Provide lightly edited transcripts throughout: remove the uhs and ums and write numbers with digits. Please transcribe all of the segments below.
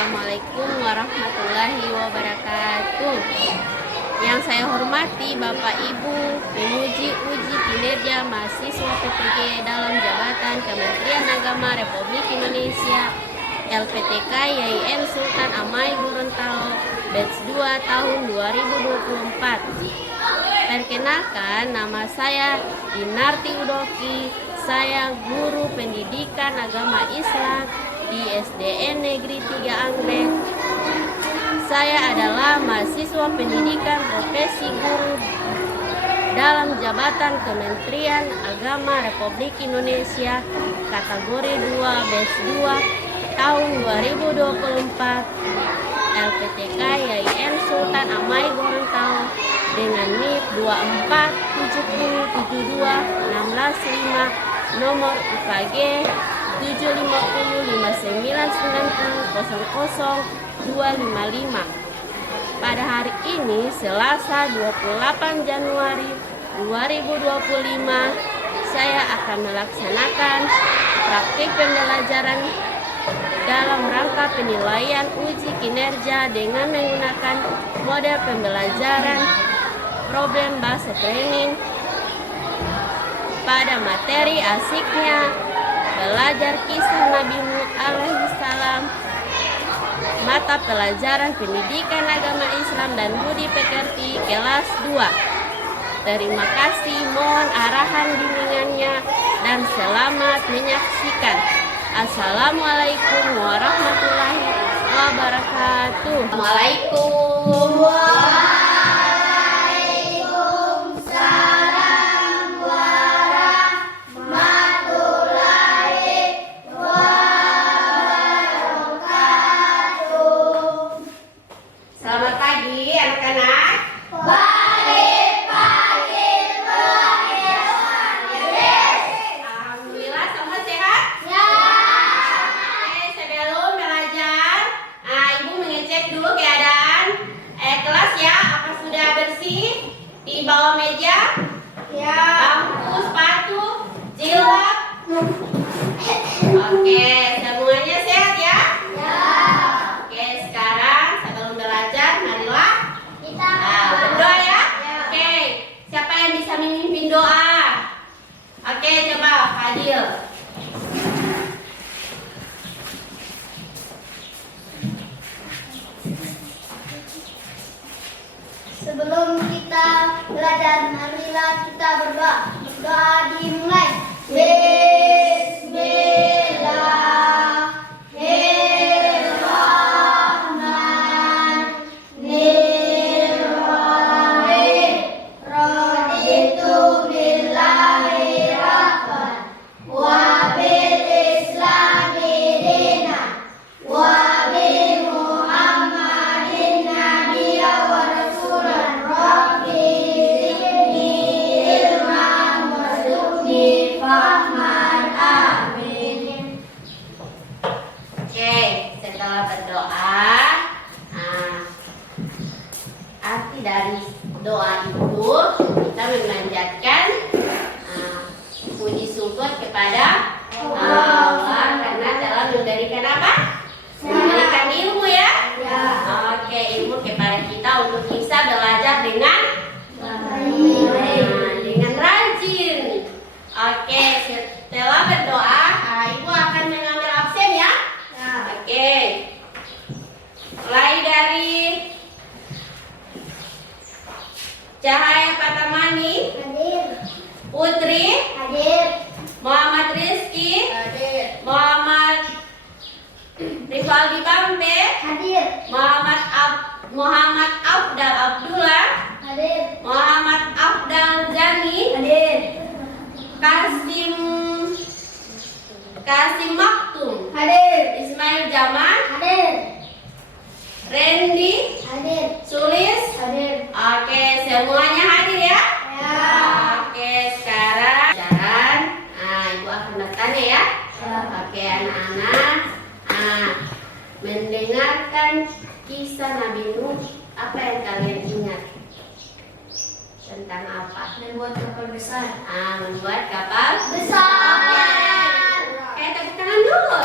Assalamualaikum warahmatullahi wabarakatuh. Yang saya hormati Bapak Ibu penguji uji kinerja mahasiswa PTG dalam jabatan Kementerian Agama Republik Indonesia LPTK YIN Sultan Amai Gorontalo batch 2 tahun 2024. Perkenalkan, nama saya Dinarti Udoki. Saya guru pendidikan agama Islam di SDN Negeri 3 Anggrek. Saya adalah mahasiswa pendidikan profesi guru dalam jabatan Kementerian Agama Republik Indonesia kategori 2 batch 2 tahun 2024 LPTK YIN Sultan Amai Gorontalo dengan NIP 247072665 nomor UKG 75059900255. Pada hari ini Selasa 28 Januari 2025 saya akan melaksanakan praktik pembelajaran dalam rangka penilaian uji kinerja dengan menggunakan model pembelajaran problem based training pada materi asiknya belajar kisah Nabi Nuh alaihissalam, mata pelajaran pendidikan agama Islam dan budi pekerti kelas 2. Terima kasih, mohon arahan bimbingannya dan selamat menyaksikan. Assalamualaikum warahmatullahi wabarakatuh. Assalamualaikum. Selamat pagi anak-anak. Alhamdulillah, semua sehat? Ya. Oke, sebelum belajar, Ibu mengecek dulu keadaan kelas ya. Apa sudah bersih di bawah meja? Ya. Bangku, sepatu, jilbab. Oke, semuanya sehat ya? Ya. Oke, sekarang sebelum belajar, marilah kita berdoa ya. Oke, siapa yang bisa memimpin doa? Oke, coba Fadil. Sebelum kita belajar, marilah kita berdoa. Doa dimulai. Bismillahirrahmanirrahim. Raditu billahi rabban wa bil islami dinan wa bi Muhammadin nabiyya wa rasulan. Rabbi zidni ilman warzuqni fahman. Amin. Oke, setelah berdoa, arti dari doa itu kita memanjatkan puji syukur kepada Allah karena telah memberikan apa? Memberikan ilmu ya. Oke, ilmu kepada kita untuk bisa belajar dengan dengan rajin. Oke, setelah berdoa, Ibu akan mengambil absen ya. Oke. Mulai dari Cahaya Patamani, Hadir. Putri, Hadir. Muhammad Rizky, Hadir. Muhammad Rivaldi Bambe, Hadir. Muhammad Afdal Abdullah, Hadir. Muhammad Afdal Jani, Hadir. Kasim Maktum, Hadir. Ismail Jaman, Hadir. Randy, Hadir. Sulis. Hadir. Oke, semuanya hadir ya. Ya. Oke, sekarang jalan. Ibu akan bertanya ya. Oke, anak-anak. Mendengarkan kisah Nabi Nuh, apa yang kalian ingat? Tentang apa? Membuat kapal besar. Membuat kapal Besar. Oke, tepuk tangan dulu.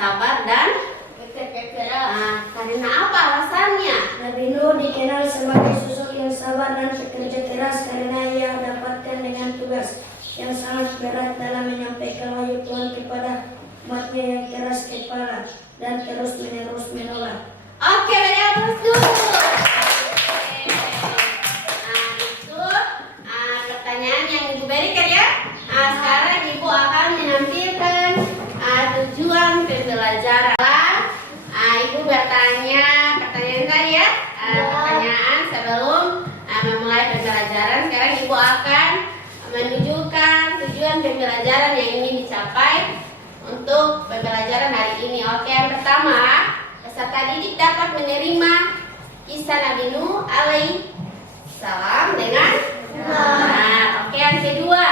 sabar dan Bekerja keras. karena apa alasannya? Nabi Nuh dikenal sebagai sosok yang sabar dan bekerja keras karena ia dapatkan dengan tugas yang sangat berat dalam menyampaikan wahyu Tuhan kepada umatnya yang keras kepala dan terus menerus menolak. Oke, beri aplaus dulu. Itu pertanyaan yang Ibu berikan ya. Sekarang Ibu akan menampilkan tujuan pembelajaran. Ibu bertanya pertanyaan tadi ya. Pertanyaan sebelum memulai pembelajaran. Sekarang Ibu akan menunjukkan tujuan pembelajaran yang ingin dicapai untuk pembelajaran hari ini. Oke, yang pertama, peserta didik dapat menerima kisah Nabi Nuh alaihi salam dengan benar. Oke, yang kedua,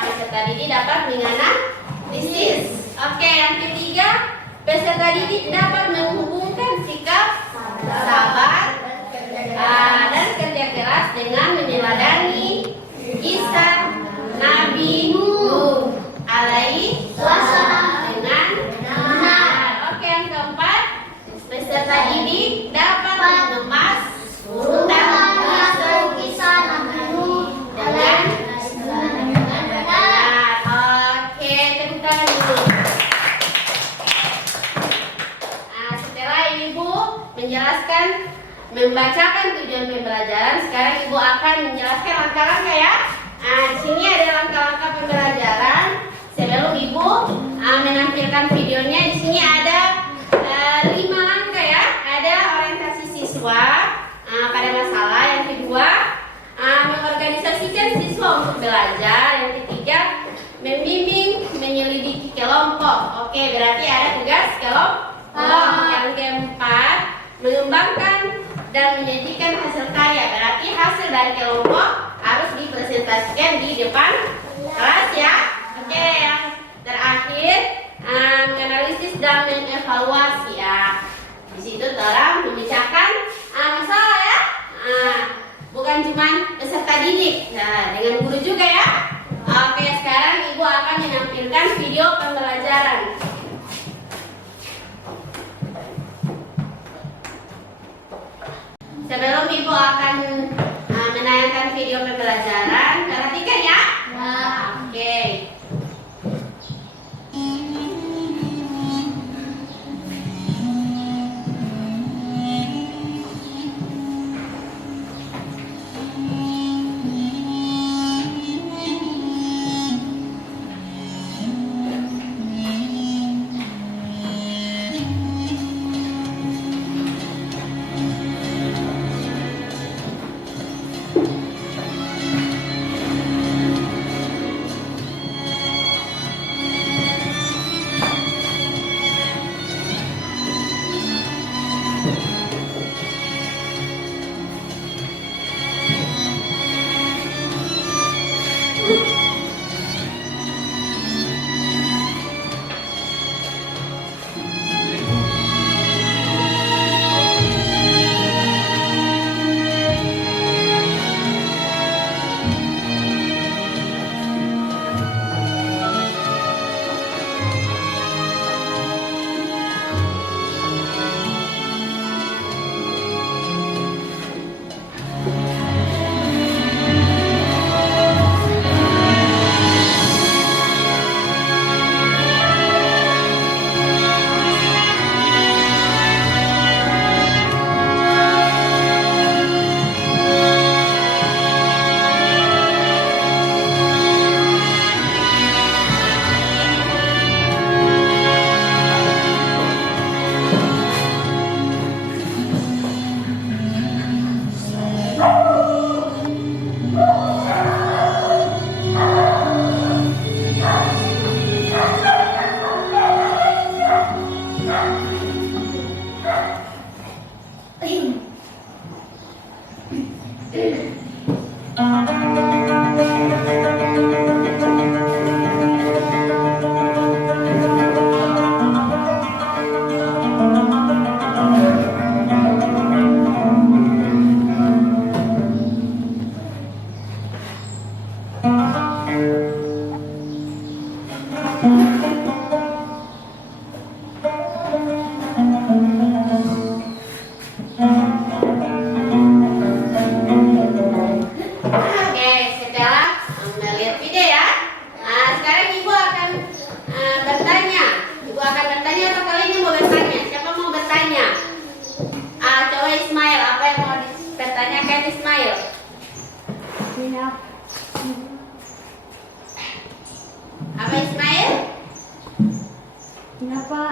peserta didik dapat menganalisis. Oke, yang ketiga, peserta didik dapat menghubungkan sikap sabar dan kerja keras dengan meneladani kisah Nabi Nuh alaihi salam dengan benar. Oke, yang keempat, peserta didik dapat mengemas urutan kisah Nabi Nuh dengan benar. Oke, tepuk tangan dulu. Setelah Ibu menjelaskan, membacakan tujuan pembelajaran, sekarang Ibu akan menjelaskan langkah-langkah ya. Di sini ada langkah-langkah pembelajaran. Sebelum Ibu menampilkan videonya, di sini ada 5 langkah ya. Ada orientasi siswa pada masalah. Yang kedua, mengorganisasikan siswa untuk belajar. Yang ketiga, membimbing menyelidiki kelompok. Oke, berarti ada tugas kelompok. Yang keempat, mengembangkan dan menyajikan hasil karya. Berarti hasil dari kelompok harus dipresentasikan di depan kelas ya. Oke, yang terakhir, menganalisis dan mengevaluasi ya. Di situ orang memecahkan masalah ya. Bukan cuma peserta didik, dengan guru juga ya. Oke, sekarang Ibu akan menampilkan video pembelajaran. Sebelum Ibu akan menayangkan video pembelajaran, perhatikan ya. Oke. Apa Ismail? Kenapa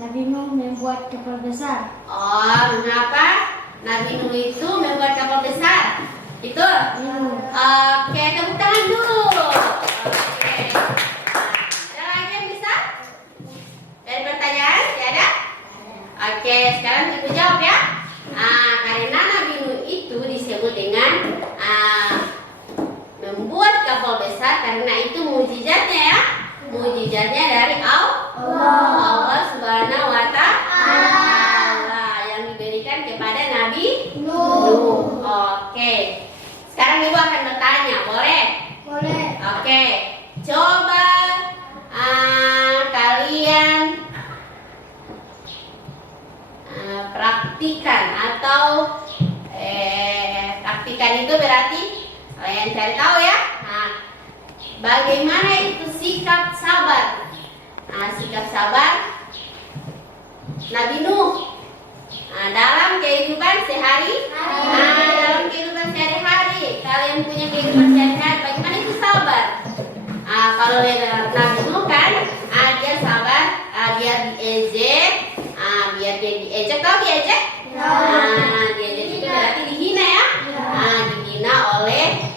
Nabi Nuh membuat kapal besar? Oh, mengapa Nabi Nuh itu membuat kapal besar? Itu? Oke, tepuk tangan dulu. Oke. Ada lagi yang bisa? Dari pertanyaan? Tidak ada? Oke, sekarang ibu jawab ya. Karena Nabi Nuh itu disebut dengan membuat kapal besar karena itu mukjizatnya ya. Mukjizatnya dari Allah Subhanahu wa Ta'ala yang diberikan kepada Nabi Nuh. Oke. Sekarang ibu akan bertanya, boleh? Boleh. Oke. Coba kalian praktikan atau praktikan itu berarti kalian cari tahu ya. Bagaimana itu sikap sabar? Sikap sabar Nabi Nuh dalam kehidupan sehari-hari. Dalam kehidupan sehari-hari, kalian punya kehidupan sehari-hari, bagaimana itu sabar? Kalau lihat Nabi Nuh kan, dia sabar, dia diejek, biar dia diejek, tahu diejek? Diejek itu berarti dihina ya. Dihina oleh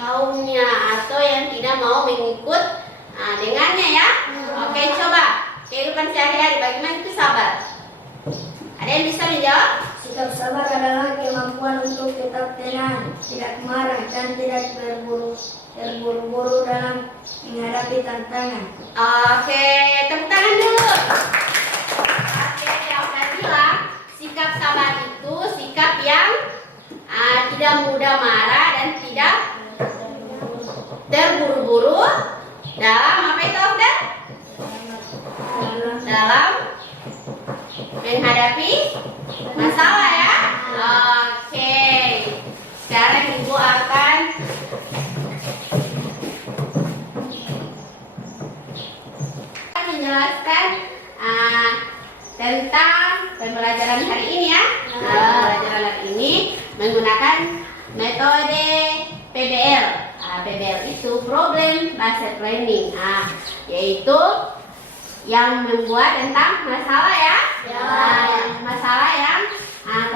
kaumnya atau yang tidak mau mengikut dengannya ya. Oke, coba kehidupan sehari-hari bagaimana itu sabar? Ada yang bisa menjawab? Sikap sabar adalah kemampuan untuk tetap tenang, tidak marah, dan tidak terburu-buru dalam menghadapi tantangan. Oke, tepuk tangan dulu. Oke, yang saya bilang sikap sabar itu sikap yang tidak mudah marah dan tidak terburu-buru dalam apa itu Ofda? Dalam menghadapi masalah ya. Oke. Sekarang ibu akan menjelaskan tentang pembelajaran hari ini ya. Pembelajaran hari ini menggunakan metode PBL. PBL itu Problem Based Learning, yaitu yang membuat tentang masalah ya. Masalah yang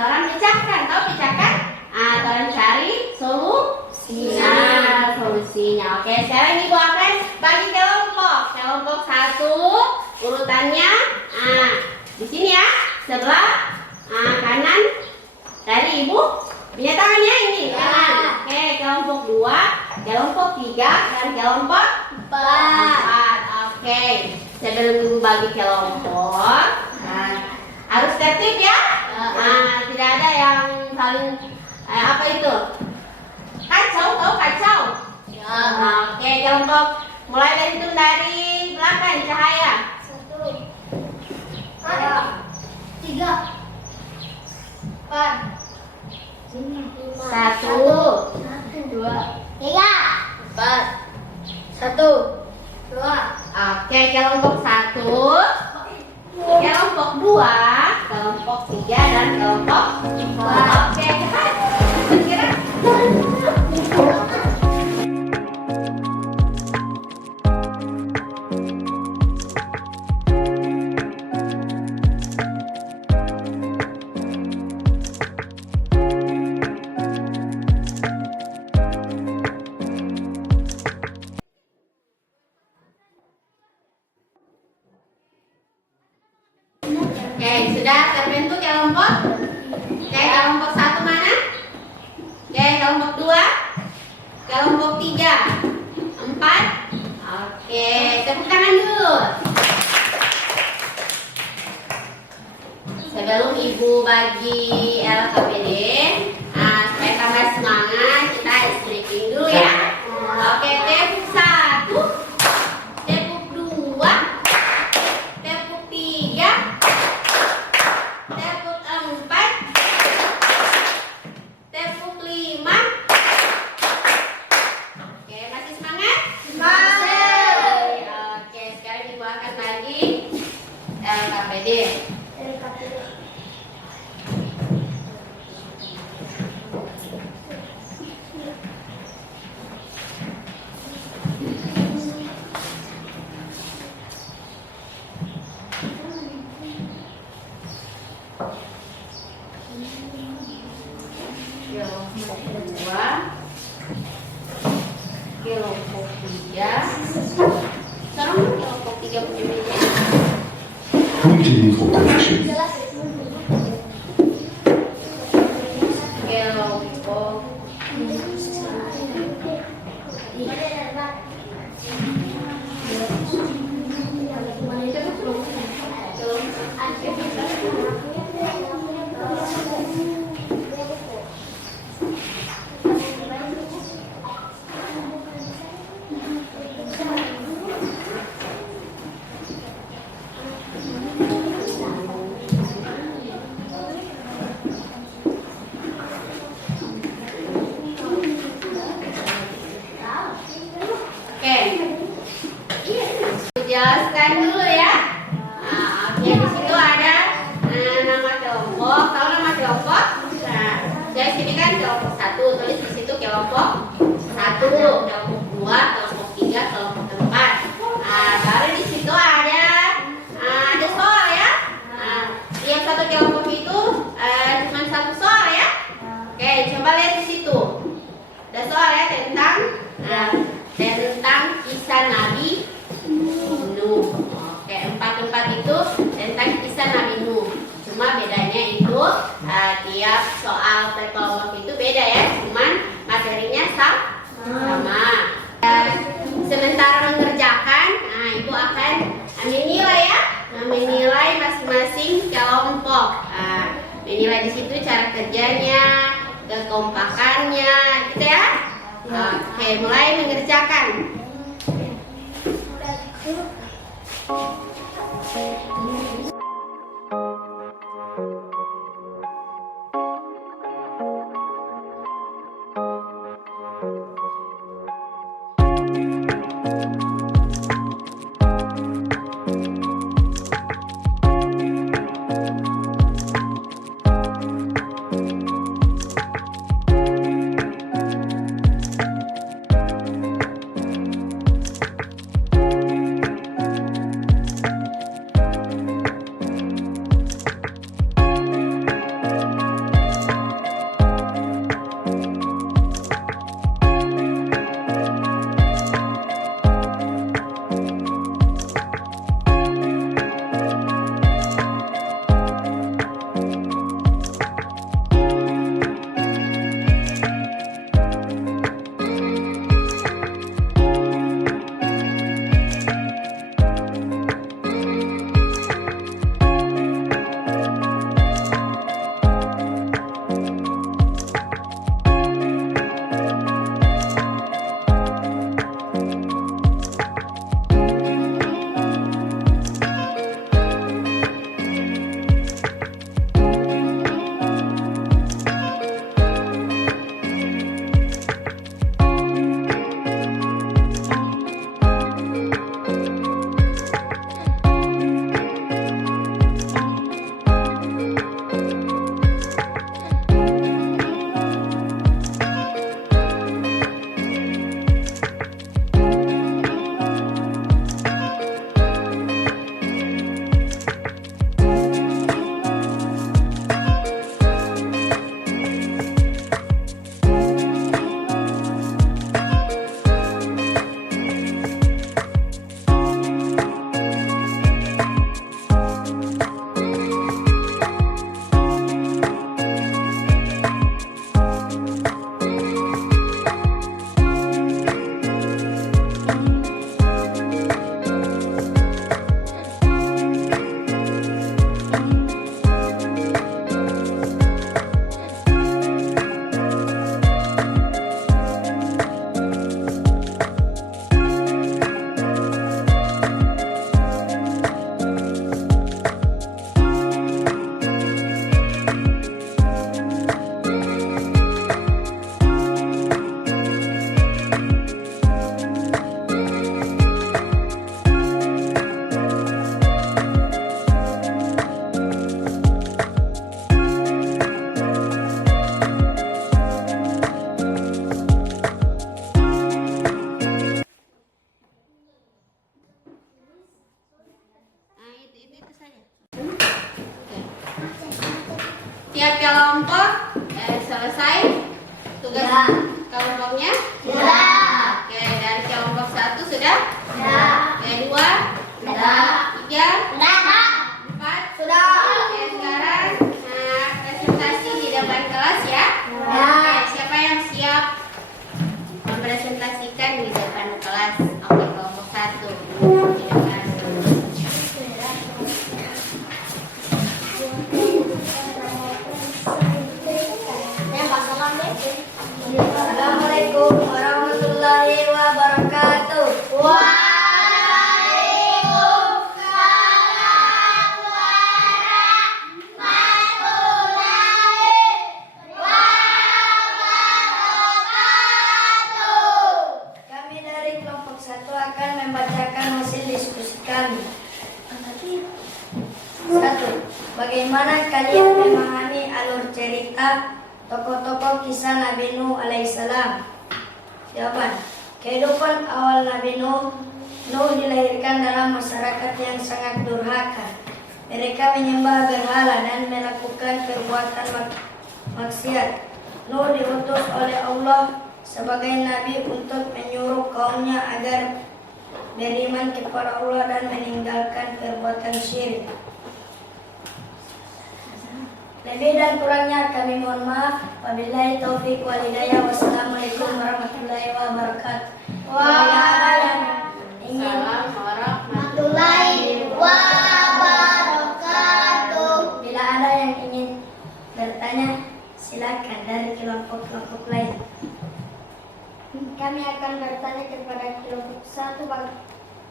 orang pecahkan, tahu pecahkan? Orang cari solusinya. Oke, sekarang ibu akan bagi kelompok satu urutannya. Di sini ya, sebelah kanan dari ibu. Punya tangannya ini. Oke, kelompok 2, kelompok 3, dan kelompok 4. Oke, sebelum ibu bagi kelompok, harus tertib ya. Tidak ada yang saling apa itu? Kacau, tahu kacau? Oke, kelompok mulai dari itu dari belakang Cahaya. 1, 2, 3, 4. 1, 2, 3, 4. 1, 2. Oke, kelompok 1, kelompok 2, kelompok 3, dan kelompok 4. Oke, cepat. Bergerak. Oke, sudah terbentuk kelompok. Oke, kelompok 1 mana? Oke, kelompok 2, kelompok 3, 4. Oke, tepuk tangan dulu. Sebelum ibu bagi LKPD, supaya tambah semangat, kita stretching dulu ya. Oke, tepuk 1, tepuk 2, tepuk 3, tepuk 4, tepuk 5. Oke, masih semangat? Oke, sekarang ibu akan bagi LKPD. Sekarang kelompok 3 punya meja. Waiting for connection. Kelompok jelaskan dulu ya. Nah, oke, di situ ada nama kelompok. Tahu nama kelompok? Nah, saya sini kan kelompok 1, tulis di situ kelompok 1, kelompok 2, kelompok 3, kelompok 4. Nah, baru di situ ada soal ya. Nah, tiap satu kelompok itu cuma 1 soal ya. Oke, coba lihat di situ. Ada soal ya tentang kisah Nabi Nuh. Oke, 4 itu tentang kisah Nabi Nuh. Cuma bedanya itu tiap soal per kelompok itu beda ya. Cuman materinya sama. Sementara mengerjakan, nah ibu akan menilai ya, menilai masing-masing kelompok. Menilai di situ cara kerjanya, kekompakannya, gitu ya. Oke, mulai mengerjakan. Tiap kelompok selesai tugas kelompoknya? Oke, dari kelompok 1 sudah? Yang kedua? Tiga? Empat? Oke, sekarang presentasi di depan kelas ya. Oke, siapa yang siap mempresentasikan di depan kelas? Oke, kelompok 1 di depan. Assalamualaikum warahmatullahi wabarakatuh. Kami dari kelompok 1 akan membacakan hasil diskusi kami. 1. Bagaimana kalian memahami alur cerita tokoh-tokoh kisah Nabi Nuh alaihissalam? Jawaban. Kehidupan awal Nabi Nuh dilahirkan dalam masyarakat yang sangat durhaka. Mereka menyembah berhala dan melakukan perbuatan maksiat. Nuh diutus oleh Allah sebagai nabi untuk menyuruh kaumnya agar beriman kepada Allah dan meninggalkan perbuatan syirik. Lebih dan kurangnya kami mohon maaf. Wabillahi taufik wal hidayah. Wassalamualaikum warahmatullahi wabarakatuh. Bila ada yang ingin bertanya, silakan dari kelompok-kelompok lain. Kami akan bertanya kepada kelompok 1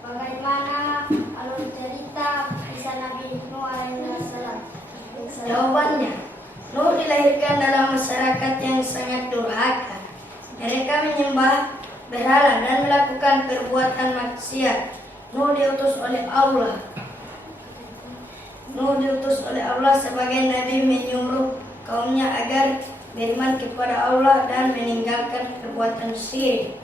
bagaimana alur cerita kisah Nabi Nuh alaihissalam. Jawabannya, Nuh dilahirkan dalam masyarakat yang sangat durhaka. Mereka menyembah berhala dan melakukan perbuatan maksiat. Nuh diutus oleh Allah sebagai nabi menyuruh kaumnya agar beriman kepada Allah dan meninggalkan perbuatan syirik.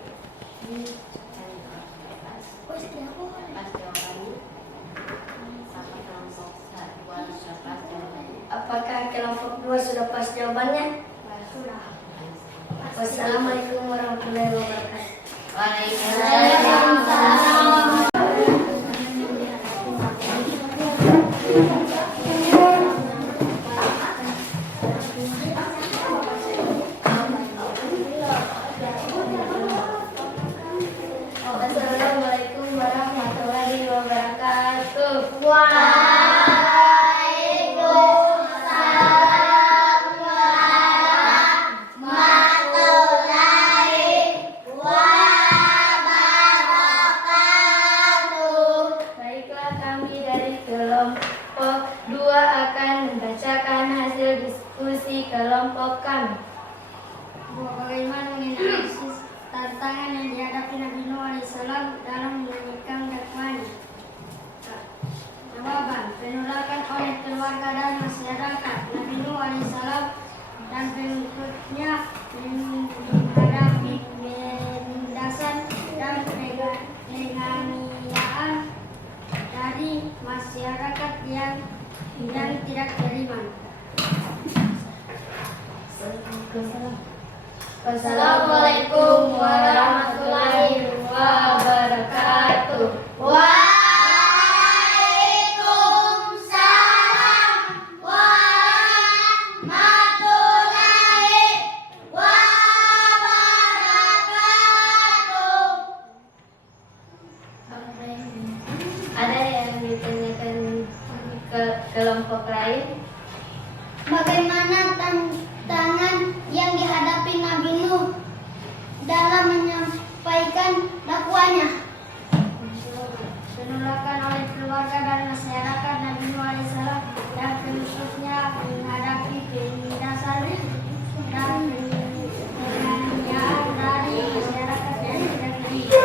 Apakah kelompok 2 sudah pas jawabannya? Sudah. Wassalamualaikum warahmatullahi wabarakatuh. Waalaikumsalam. Assalamualaikum warahmatullahi wabarakatuh. Baiklah, kami dari kelompok 2 akan membacakan hasil diskusi kelompok kami. Bagaimana menganalisis tantangan yang dihadapi Nabi Nuh alaihissalam dalam menyanyikan dakwahnya? Jawaban. Penolakan oleh keluarga dan masyarakat Nabi Nuh alaihissalam dan pengikutnya menghadapi penindasan dan penganiayaan dari masyarakat yang tidak terima. Wassalamualaikum warahmatullahi wabarakatuh. Waalaikumsalam warahmatullahi wabarakatuh. Ada yang ditanyakan ke kelompok lain? Bagaimana tantangan yang dihadapi Nabi Nuh dalam menyampaikan dakwahnya? Penolakan oleh keluarga dan masyarakat Nabi Nuh alaihissalam dan pengikutnya menghadapi penindasan dan penganiayaan dari masyarakat yang tidak terima.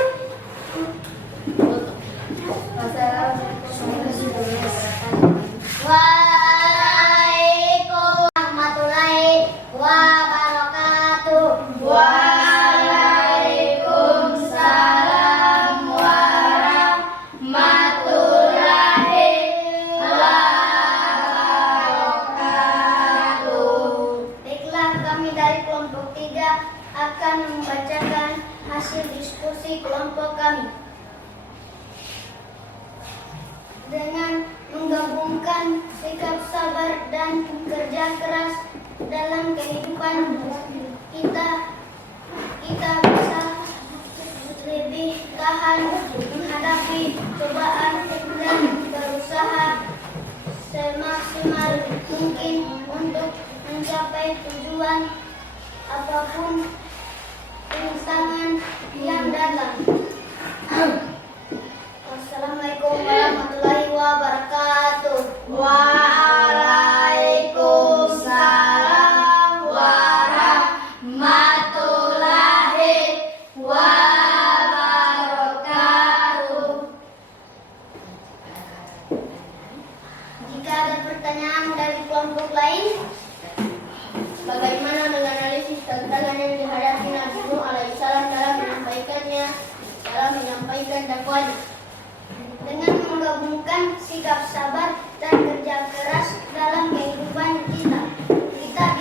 Wassalamualaikum warahmatullahi kerja keras dalam kehidupan kita bisa lebih tahan menghadapi cobaan dan berusaha semaksimal mungkin untuk mencapai tujuan apapun rintangan yang datang. Wassalamualaikum warahmatullahi wabarakatuh. Waalaikumsalam warahmatullahi wabarakatuh. Jika ada pertanyaan dari kelompok lain, bagaimana menganalisis tantangan yang dihadapi Nabi Nuh alaihissalam dalam menyampaikan dakwahnya? Dengan menggabungkan sikap sabar dan kerja keras dalam kehidupan kita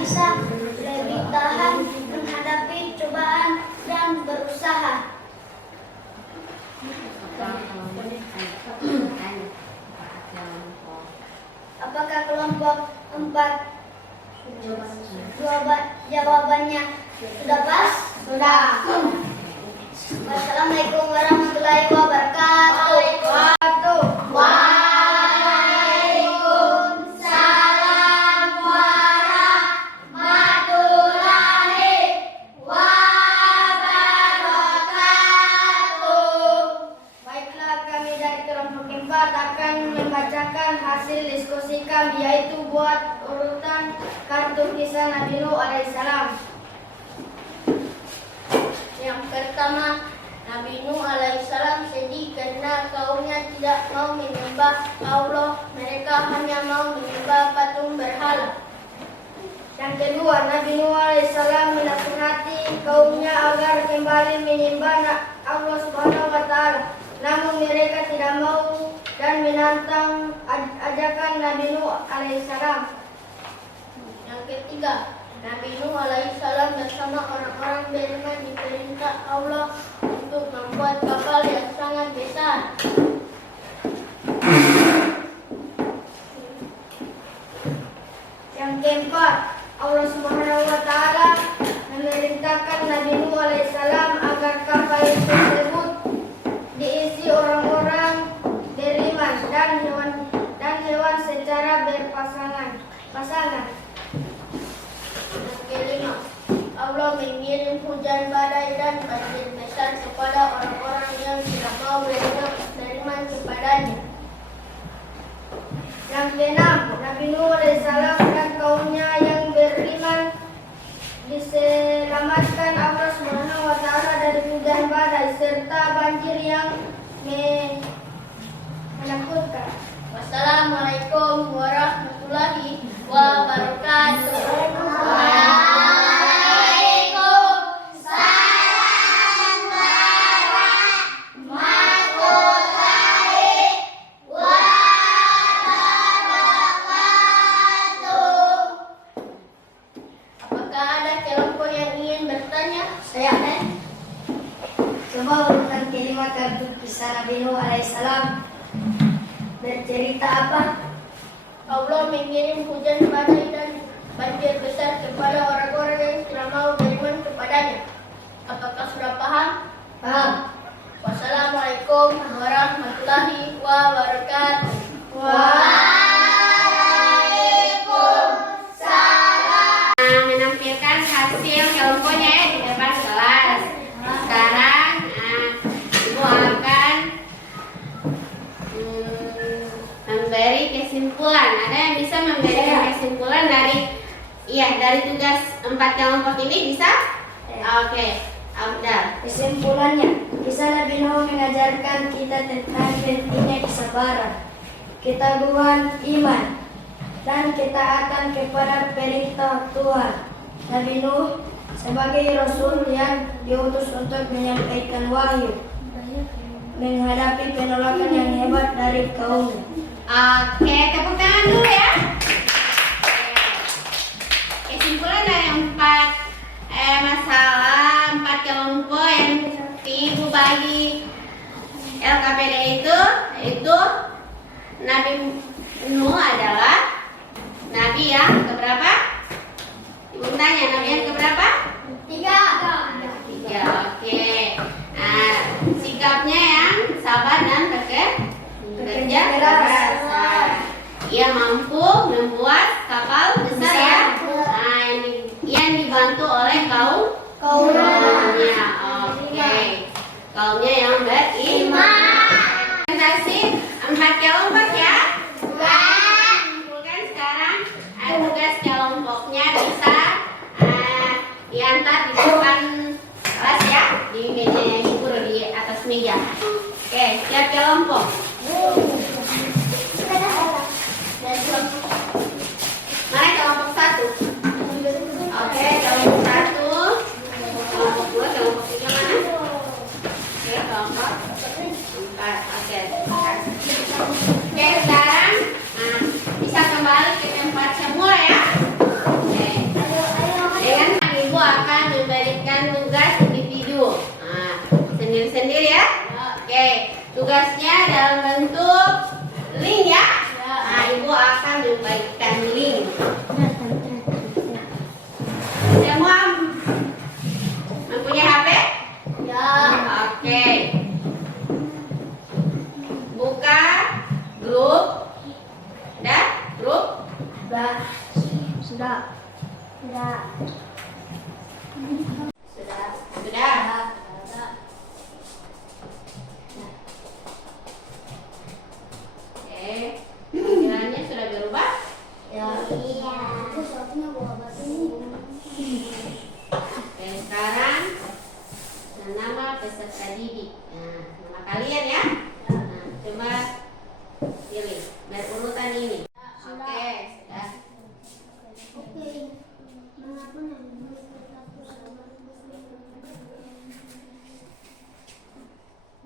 bisa lebih tahan menghadapi cobaan dan berusaha. Apakah kelompok 4 jawabannya sudah pas? Sudah. Wassalamualaikum warahmatullahi wabarakatuh. Waalaikumsalam warahmatullahi wabarakatuh. Baiklah, kami dari kelompok 4 akan membacakan hasil diskusi kami, yaitu buat urutan kartu kisah Nabi Nuh alaihissalam. Yang pertama, Nabi Nuh alaihissalam sedih karena kaumnya tidak mau menyembah Allah, mereka hanya mau menyembah patung berhala. Yang kedua, Nabi Nuh alaihissalam menasihati kaumnya agar kembali menyembah Allah Subhanahu wa Ta'ala, namun mereka tidak mau dan menantang ajakan Nabi Nuh alaihissalam. Yang ketiga, Nabi Nuh alaihissalam bersama orang-orang beriman diperintah Allah untuk membuat kapal yang sangat besar. Yang keempat, Allah Subhanahu wa Ta'ala memerintahkan Nabi Nuh alaihissalam agar kapal tersebut diisi orang-orang beriman dan hewan secara berpasangan. Yang kelima, Allah mengirim hujan badai dan banjir besar kepada orang-orang yang tidak mau beriman kepadanya. Yang keenam, Nabi Nuh alaihissalam dan kaumnya yang beriman diselamatkan Allah Subhanahu wa Ta'ala dari hujan badai serta banjir yang menakutkan. Wassalamualaikum warahmatullahi wabarakatuh. Coba urutan kelima kartu kisah Nabi Nuh alaihissalam bercerita apa? Allah mengirim hujan badai dan banjir besar kepada orang-orang yang tidak mau beriman kepadanya. Apakah sudah paham? Paham. Wassalamualaikum warahmatullahi wabarakatuh. Waalaikumsalam. Menampilkan hasil kelompoknya ya di depan kelas. Sekarang Ibu akan memberi kesimpulan. Ada yang bisa memberikan kesimpulan dari tugas 4 kelompok ini bisa? Oke, Abdal. Kesimpulannya, kisah Nabi Nuh mengajarkan kita tentang pentingnya kesabaran, keteguhan iman, dan ketaatan kepada perintah Tuhan. Nabi Nuh sebagai Rasul yang diutus untuk menyampaikan wahyu, menghadapi penolakan yang hebat dari kaumnya. Oke, tepuk tangan dulu ya. Kesimpulan dari 4 kelompok yang Ibu bagi LKPD itu Nabi Nuh adalah nabi Nabi yang keberapa? Ibu tanya, Nabi yang keberapa? 3. Oke. Nah, sikapnya yang sabar dan bekerja keras. Nah, ia mampu membuat kapal besar ya. Nah, yang dibantu oleh kaumnya. Oke. Kaumnya yang beriman. Kasih 4 kelompok ya. Kumpulkan sekarang tugas kelompoknya bisa diantar di depan kelas ya, di meja ibu di atas meja. Oke, siap kelompok. Mana kelompok 1? Oke, kelompok 1. Kelompok 2, kelompok 3 mana? Oke, kelompok 4. Oke, terima kasih. Oke, sekarang bisa kembali ke tempat semua ya. Oke. Dengan ibu akan memberikan tugas individu. Sendiri-sendiri ya. Oke, tugasnya dalam bentuk link ya. Ibu akan membagikan link. Semua mempunyai HP? Ya. Oke. Buka grup. Udah? Grup? Sudah. Oke. Panggilannya sudah berubah? Ya. Oke, sekarang nama peserta didik. Nah, nama kalian ya. Nah, coba pilih berurutan ini. Oke, sudah.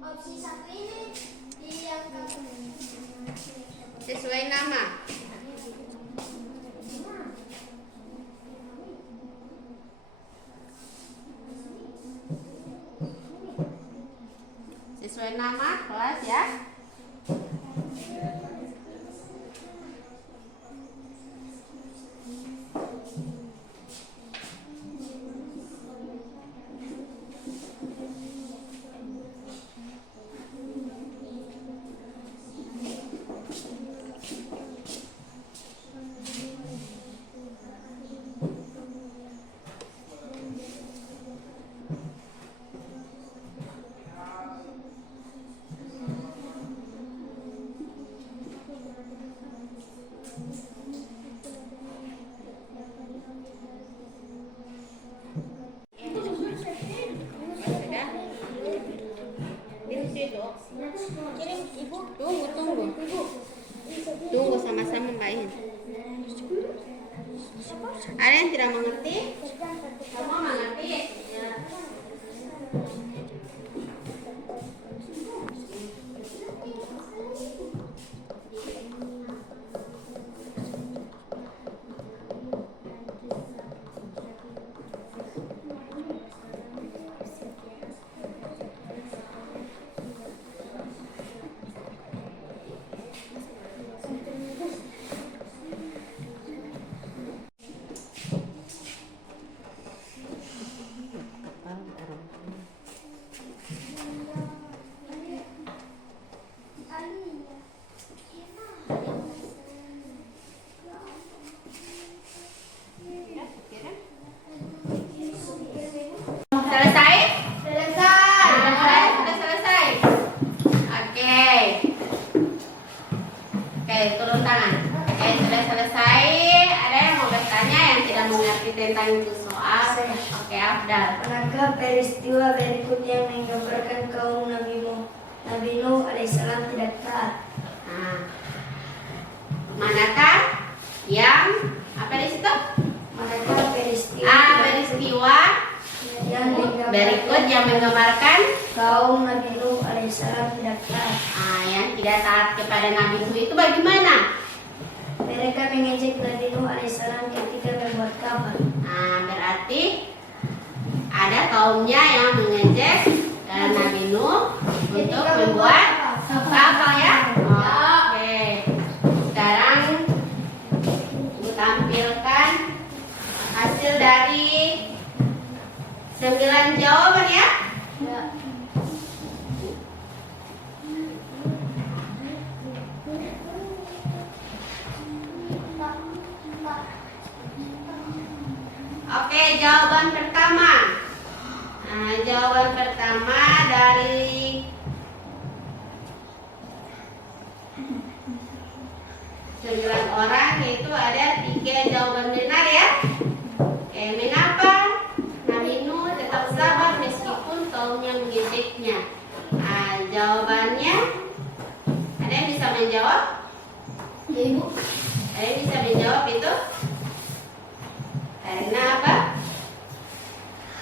Opsi 1 ini Sesuai nama. Sesuai nama kelas ya. Tunggu sama-sama baik. Ada yang tidak mengerti? Semua mengerti? Ya. Turun tangan. Oke, sudah selesai. Ada yang mau bertanya yang tidak mengerti tentang itu soal? Oke, Afdal. Manakah peristiwa berikut yang menggambarkan kaum Nabi Nuh alaihissalam tidak taat? Nah, manakah yang apa di situ? Manakah peristiwa Peristiwa yang berikut yang menggambarkan kaum Nabi Nuh alaihissalam tidak taat? yang tidak taat kepada Nabi Nuh itu bagaimana? Mereka mengejek Nabi Nuh alaihissalam ketika membuat kapal. Berarti ada kaumnya yang mengejek Nabi Nuh untuk membuat kapal ya. Oke. Sekarang Ibu tampil 9 jawaban ya. Ya. Oke, jawaban pertama. Nah, jawaban pertama dari 9 orang, yaitu ada 3 jawaban benar ya. Oke, mengapa Nabi Nuh tetap sabar meskipun kaumnya mengejeknya? Nah, jawabannya ada yang bisa menjawab? Ya, Ibu. Ada yang bisa menjawab itu? Karena apa?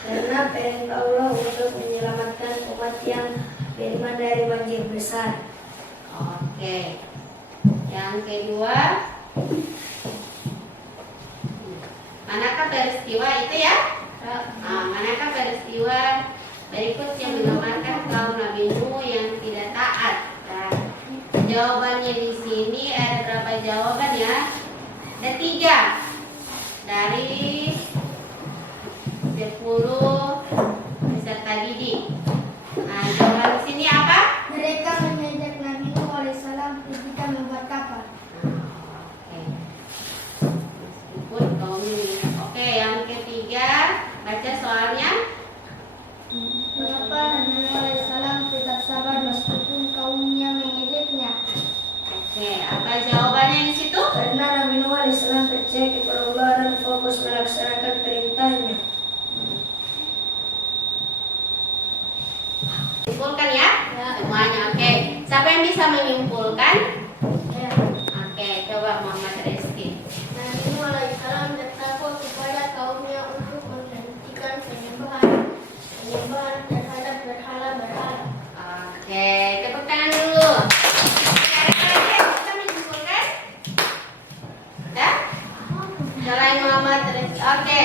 Karena perintah Allah untuk menyelamatkan umat yang beriman dari banjir besar. Oke. Yang kedua, manakah peristiwa itu ya? Manakah peristiwa berikut yang menggambarkan kaum Nabi Nuh yang tidak taat? Nah, jawabannya di sini ada berapa jawaban ya? Ada 3 dari 10 peserta didik. Nah, jawaban di sini apa? Mereka mengajak Nabi Nuh alaihissalam ketika membuat kapal. Oke. Meskipun kaumnya minta. Oke, yang ketiga, baca soalnya. Mengapa Nabi Nuh alaihissalam tetap sabar meskipun kaumnya mengejeknya? Oke, apa jawabannya di situ? Karena Nabi Nuh alaihissalam percaya kepada Allah dan fokus melaksanakan perintahnya. Simpulkan ya, semuanya. Oke, siapa yang bisa menyimpulkan? Ya. Oke, coba Muhammad Reski. Nabi Nuh alaihissalam bertakwa kepada kaumnya untuk menghentikan penyembahan terhadap berhala-berhala. Oke, tepuk tangan dulu. Ada lagi yang bisa menyimpulkan? Ya? Selain Muhammad Reski. Oke.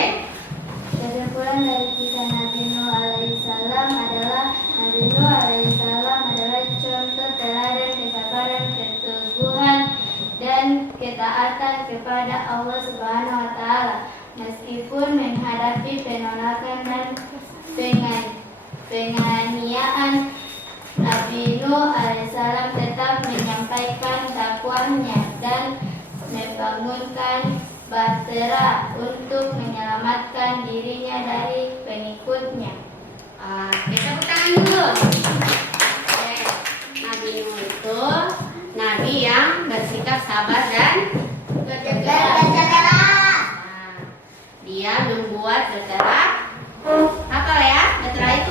Kesimpulan dari kisah Nabi Nuh alaihissalam adalah Nabi Nuh alaihissalam adalah contoh teladan kesabaran, keteguhan, dan ketaatan kepada Allah Subhanahu wa Ta'ala. Meskipun menghadapi penolakan dan penganiayaan, Nabi Nuh alaihissalam tetap menyampaikan dakwahnya dan membangunkan bahtera untuk menyelamatkan dirinya dari pengikutnya. Kita tangan dulu. Oke, Nabi Nuh itu Nabi yang bersikap sabar dan Nah, dia membuat bahtera. Apa ya? Bahtera itu